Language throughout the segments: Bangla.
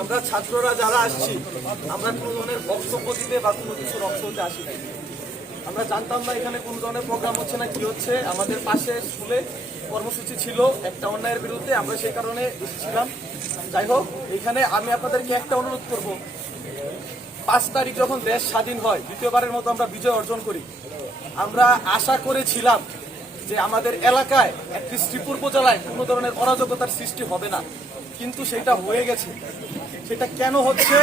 আমরা ছাত্ররা যারা আসছি, আমরা কোনো ধরনের বক্তব্য দিতে বা কোনো কিছুর অংশ হতে আসি নাই আমরা জানতাম না এখানে কোনো ধরনের প্রোগ্রাম হচ্ছে না, কি হচ্ছে। আমাদের পাশে স্কুলে কর্মসূচি ছিল একটা অন্যায়ের বিরুদ্ধে, আমরা সেই কারণে এসেছিলাম। যাই হোক, এখানে আমি আপনাদেরকে একটা অনুরোধ করব। পাঁচ তারিখ যখন দেশ স্বাধীন হয়, দ্বিতীয়বারের মতো আমরা বিজয় অর্জন করি। আমরা আশা করেছিলাম যে আমাদের এলাকায় একটি শ্রীপুর উপজেলায় কোনো ধরনের অরাজকতার সৃষ্টি হবে না। কিন্তু সেটা হয়ে গেছে। সেটা কেন হচ্ছে?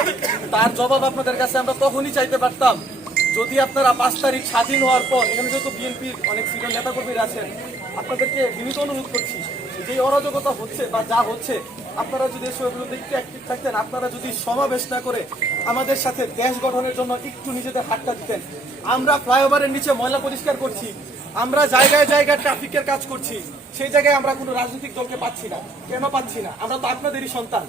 তার জবাব আপনাদের কাছে আমরা তখনই চাইতে পারতাম যদি আপনারা পাঁচ তারিখ স্বাধীন হওয়ার পর, এখানে যেহেতু বিএনপির অনেক সিনিয়র নেতাকর্মীরা আছেন, আপনাদেরকে বিনীত অনুরোধ করছি যে অরাজকতা হচ্ছে বা যা হচ্ছে, আপনারা যদি এসবের বিরুদ্ধে একটু অ্যাক্টিভ থাকতেন, আপনারা যদি সমাবেশ না করে আমাদের সাথে দেশ গঠনের জন্য একটু নিজেদের হাতটা দিতেন। আমরা ফ্লাইওভারের নিচে ময়লা পরিষ্কার করছি, আমরা জায়গায় জায়গায় ট্রাফিকের কাজ করছি, সেই জায়গায় আমরা কোনো রাজনৈতিক দলকে পাচ্ছি না। কেন পাচ্ছি না? আমরা তো আপনাদেরই সন্তান।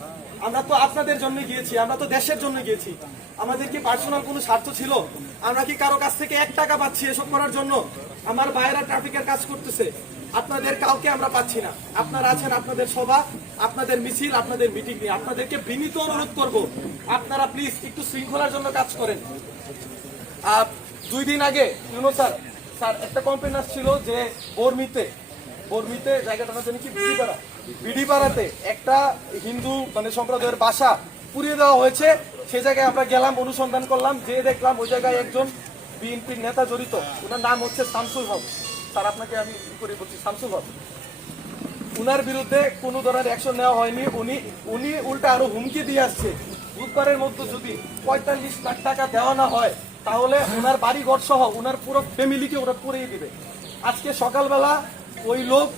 আমরা তো আপনাদের জন্য গিয়েছি আমরা তো দেশের জন্য গিয়েছি। আমাদের কি পার্সোনাল কোনো স্বার্থ ছিল? আমরা কি কারও কাছ থেকে এক টাকা পাচ্ছি এসব করার জন্য? আমার ভাইয়েরা ট্রাফিকের কাজ করতেছে। আপনাদের কাউকে আমরা পাচ্ছি না। আপনারা আছেন আপনাদের সভা আপনাদের মিছিল আপনাদের মিটিং নিয়ে। আপনাদেরকে বিনীত অনুরোধ করব আপনারা প্লিজ একটু শৃঙ্খলার জন্য কাজ করেন। আহ, দুই দিন আগে ইউনো স্যার স্যার একটা কমপ্লেন আসছিল যে বর্মিতে বর্মিতে জায়গাটার নাম জানি কি বিডিপাড়া বিডিপাড়াতে একটা হিন্দু মানে সম্প্রদায়ের বাসা পুড়িয়ে দেওয়া হয়েছে। সে জায়গায় আমরা গেলাম, অনুসন্ধান করলাম যে দেখলাম ওই জায়গায় একজন বিএনপির নেতা জড়িত। ওনার নাম হচ্ছে শামসুল হক। স্যার, আপনাকে আমি করে বলছি, শামসুল হক। উনার বিরুদ্ধে কোনো ধরনের অ্যাকশন নেওয়া হয়নি। উনি উনি উল্টা আরও হুমকি দিয়ে আসছে। বুধবারের মধ্যে যদি পঁয়তাল্লিশ লাখ টাকা দেওয়া না হয়, তাহলে ওনার বাড়ি ঘর সহ ওনার পুরো ফ্যামিলিকে ওরা পুড়িয়ে দিবে। আজকে সকালবেলা ওই লোক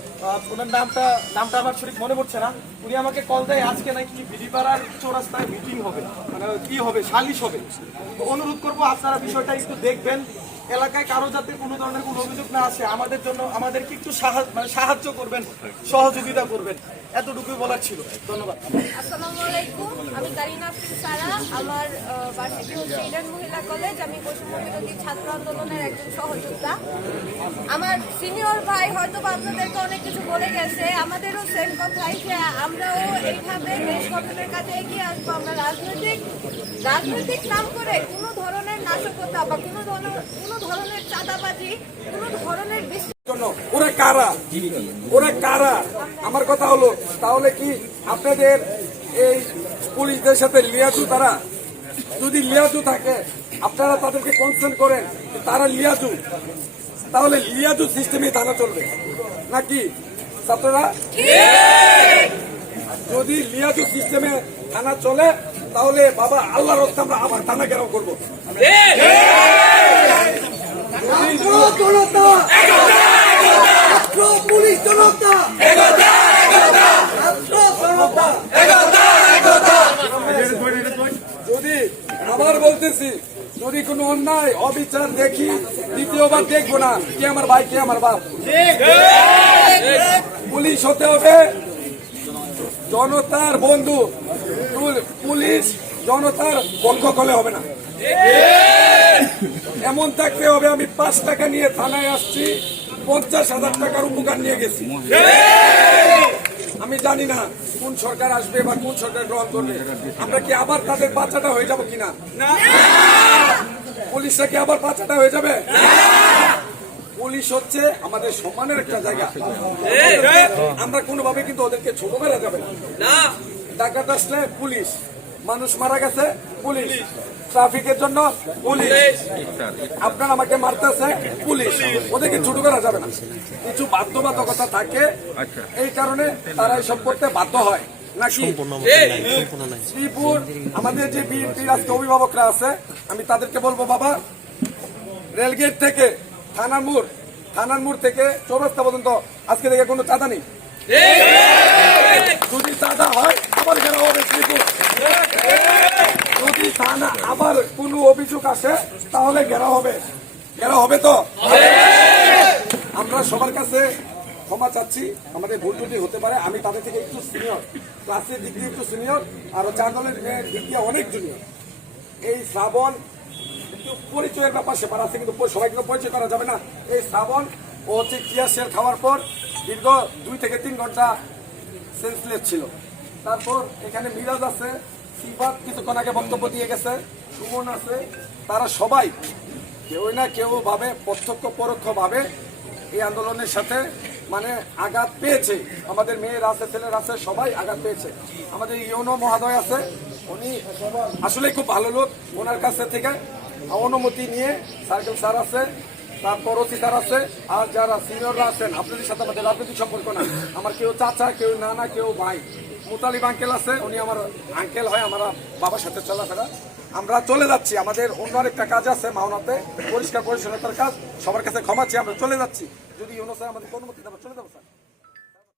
ওনার নামটা নামটা আমার সঠিক মনে পড়ছে না। উনি আমাকে কল দেয়, আজকে নাকি বিডিপাড়ার চৌরাস্তায় মিটিং হবে। মানে কি হবে, সালিশ হবে। অনুরোধ করব আপনারা বিষয়টা একটু দেখবেন। এলাকায় কারও যাতে কোনো ধরনের কোনো অভিযোগ না আসে, আমাদের জন্য আমাদেরকে একটু সাহায্য মানে সাহায্য করবেন, সহযোগিতা করবেন। এতটুকুই বলার ছিল। ধন্যবাদ। আমি আমার হচ্ছে ইডেন মহিলা কলেজ। আমি ছাত্র আন্দোলনের একজন সহযোদ্ধা। আমার সিনিয়র ভাই হয়তো আপনাদেরকে অনেক কিছু বলে গেছে। আমাদেরও সেম কথাই যে আমরাও এইভাবে দেশ গঠনের কাজে এগিয়ে আসব আমরা রাজনৈতিক রাজনৈতিক নাম করে কোনো ধরনের নাশকতা বা কোনো ধরনের কোনো ধরনের চাঁদাবাজি কোনো ধরনের ওরা কারা? ওরা কারা? আমার কথা হলো তাহলে কি আপনাদের এই পুলিশদের সাথে লিয়াজু তারা? যদি লিয়াজু থাকে আপনারা তাদেরকে কনসার্ন করেন যে তারা লিয়াজু। তাহলে লিয়াজু সিস্টেমে থানা চলবে। নাকি? ছাত্ররা? যদি লিয়াজু সিস্টেমে থানা চলে তাহলে বাবা আল্লাহ রস্তে আমরা আবার থানা ঘেরাও করব। পুলিশ জনতা যদি আবার বলতেছি যদি কোনো অন্যায় অবিচার দেখি দ্বিতীয়বার দেখব না কে আমার ভাই কে আমার বাপ? পুলিশ হতে হবে জনতার বন্ধু। পুলিশ জনতার পক্ষ করলে হবে না। এমন থাকতে হবে, আমি পাঁচ টাকা নিয়ে থানায় আসছি, পঞ্চাশ হাজার টাকার উপকার নিয়ে গেছি। আমি জানি না কোন সরকার আসবে বা কোন সরকার গ্রহণ করবে। আমরা কি আবার তাদের বাচ্চাটা হয়ে যাব কিনা? পুলিশরা কি আবার বাচ্চাটা হয়ে যাবে? পুলিশ হচ্ছে আমাদের সম্মানের একটা জায়গা। আমরা কোনোভাবে কিন্তু ওদেরকে ছোট করা যাবে না। ডাকাত আসলে পুলিশ। মানুষ মারা গেছে পুলিশ। ট্রাফিকের জন্য পুলিশ। আপনার আমাকে মারতেছে পুলিশ। ওদেরকে ছোট করা যাবে না। কিছু বাধ্যবাধকতা থাকে এই কারণে তারা এসব করতে বাধ্য হয়। নাকি? শ্রীপুর আমাদের যে বিএনপির আজকে অভিভাবকরা আছে আমি তাদেরকে বলব বাবা রেলগেট থেকে থানার মোড় থানার মোড় থেকে চৌরাস্তা পর্যন্ত আজকে থেকে কোনো চাঁদা নেই। যদি চাঁদা হয়, আবার যদি থানা আবার কোনো অভিযোগ আসে, তাহলে ঘেরা হবে। ঘেরা হবে তো? আমরা সবার কাছে ক্ষমা চাচ্ছি। আমাদের ভুল ত্রুটি হতে পারে। আমি তাদের থেকে একটু সিনিয়র ক্লাসের দিক দিয়ে একটু সিনিয়র আর চার দলের দিক দিয়ে অনেক জুনিয়র এই শ্রাবণ পরিচয়ের ব্যাপার সেপার আছে, কিন্তু সবাইকে তো পরিচয় করা যাবে না। এই শ্রাবণ ও হচ্ছে টিয়াশের খাওয়ার পর দীর্ঘ দুই থেকে তিন ঘণ্টা সেন্সলেস ছিল। তারপর এখানে মিরাজ আছে সিফাত কিছুক্ষণ আগে বক্তব্য দিয়ে গেছে, সুমন আছে, তারা সবাই কেউ না কেউ ভাবে প্রত্যক্ষ পরোক্ষ ভাবে এই আন্দোলনের সাথে মানে আঘাত পেয়েছে। আমাদের মেয়ের আছে, ছেলের আছে, সবাই আঘাত পেয়েছে। আমাদের ইউনো মহাদয় আছে, উনি আসলে খুব ভালো লোক, ওনার কাছে থেকে অনুমতি নিয়ে সার্কেল স্যার আছে, তারপর ওসি স্যার আছে, আর যারা সিনিয়ররা আছেন, আপনাদের সাথে আমাদের রাজনৈতিক সম্পর্ক না আমার কেউ চাচা, কেউ নানা, কেউ ভাই। মুতালিব আঙ্কেল আছে, উনি আমার আঙ্কেল হয়, আমার বাবার সাথে চলাফেরা। আমরা চলে যাচ্ছি, আমাদের অন্য আরেকটা কাজ আছে মাওনাতে, পরিষ্কার পরিচ্ছন্নতার কাজ, সবার কাছে ক্ষমা চেয়ে আমরা চলে যাচ্ছি। যদি ইউনো স্যার আমাদের অনুমতি দেবো চলে যাব, স্যার।